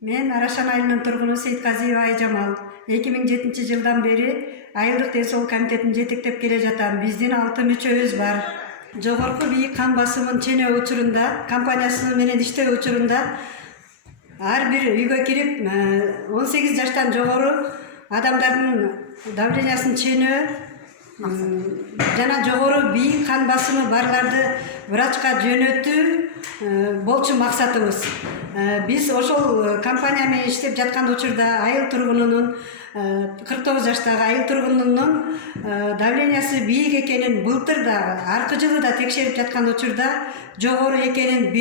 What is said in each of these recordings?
Мен Арашан айылынын тургуну Сейитказиева Айжамал. 2007-жылдан бери айылдык ден соолук комитетин жетектеп келе жатам. Биздин 6 мүчөбүз бар. Жогорку бийик кан басымын ченөө учурунда, компаниясы менен иштөө учурунда ар бир үйгө кирип 18 жаштан жогору адамдардын давлениясын ченөө жана жогору бийик кан басымы барларды врачка жөнөтүү болчу максатыбыз. Биз ошол компания менен иштеп жаткан учурда айыл тургунунун 49 жаштагы айыл тургунунун давлениясы бийик экенин былтыр да аркы жылы да текшерип жаткан учурда жогору экенин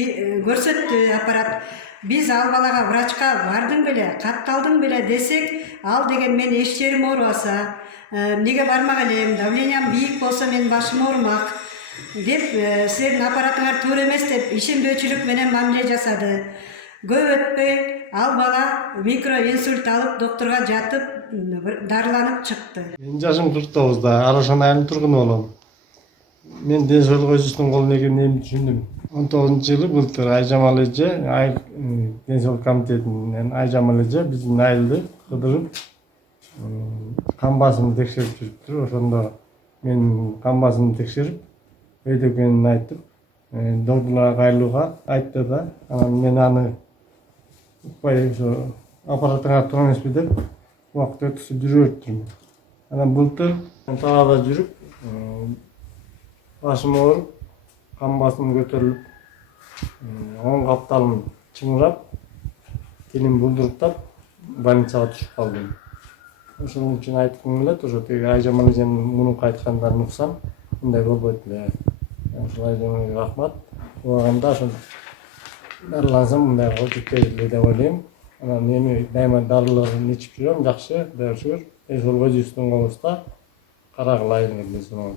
көрсөттү аппарат. Биз ал балага врачка бардың беле, катталдың беле десек, ал деген мен эч жерим оорубаса, эмнеге бармак элем, давлениям бийик болсо менин башым оорумак деп силердин аппаратыңар туура эмес деп ишенбөөчүлүк менен мамиле жасады. Көп өтпөй ал бала микроинсульт алып доктурга жатып дарыланып чыкты. Менин жашым 49, Арашан айылынын тургуну болом. Мен ден соолук өзүбүздүн колунда экенин эми түшүндүм. 19-жылы былтыр Айжамал эже айыл ден соолук комитетинен Айжамал эже биздин айылды кыдырып кан басымды текшерип жүрүптүр. Ошондо мен кан басымды текшерип өйдө экенин айтып, доктурларга кайрылууга айтты да. Анан мен аны укпай ошо аппаратыңар туура эмеспи деп убакыт өткүзүп жүрүп өттүрмүн. Анан былтыр талаада жүрүп башым ооруп, кан басымым көтөрүлүп, оң капталым чыңырап, тилим булдуруктап, больницага түшүп калдым. Ошон үчүн айткым келет, ошо тиги Айжамал эженин мунуку айткандарына уксам, мындай болбойт эле. Ошол Айжамалга рахмат. Убагында ошол дарылансам мындайга жетпейт эле деп ойлойм. Анан эми дайыма дарыларын ичип жүрөм, жакшы, Кудайга шүгүр. Ден соолук өзүбүздүн колубузда. Карагыла айылыңар ден соолугуңар.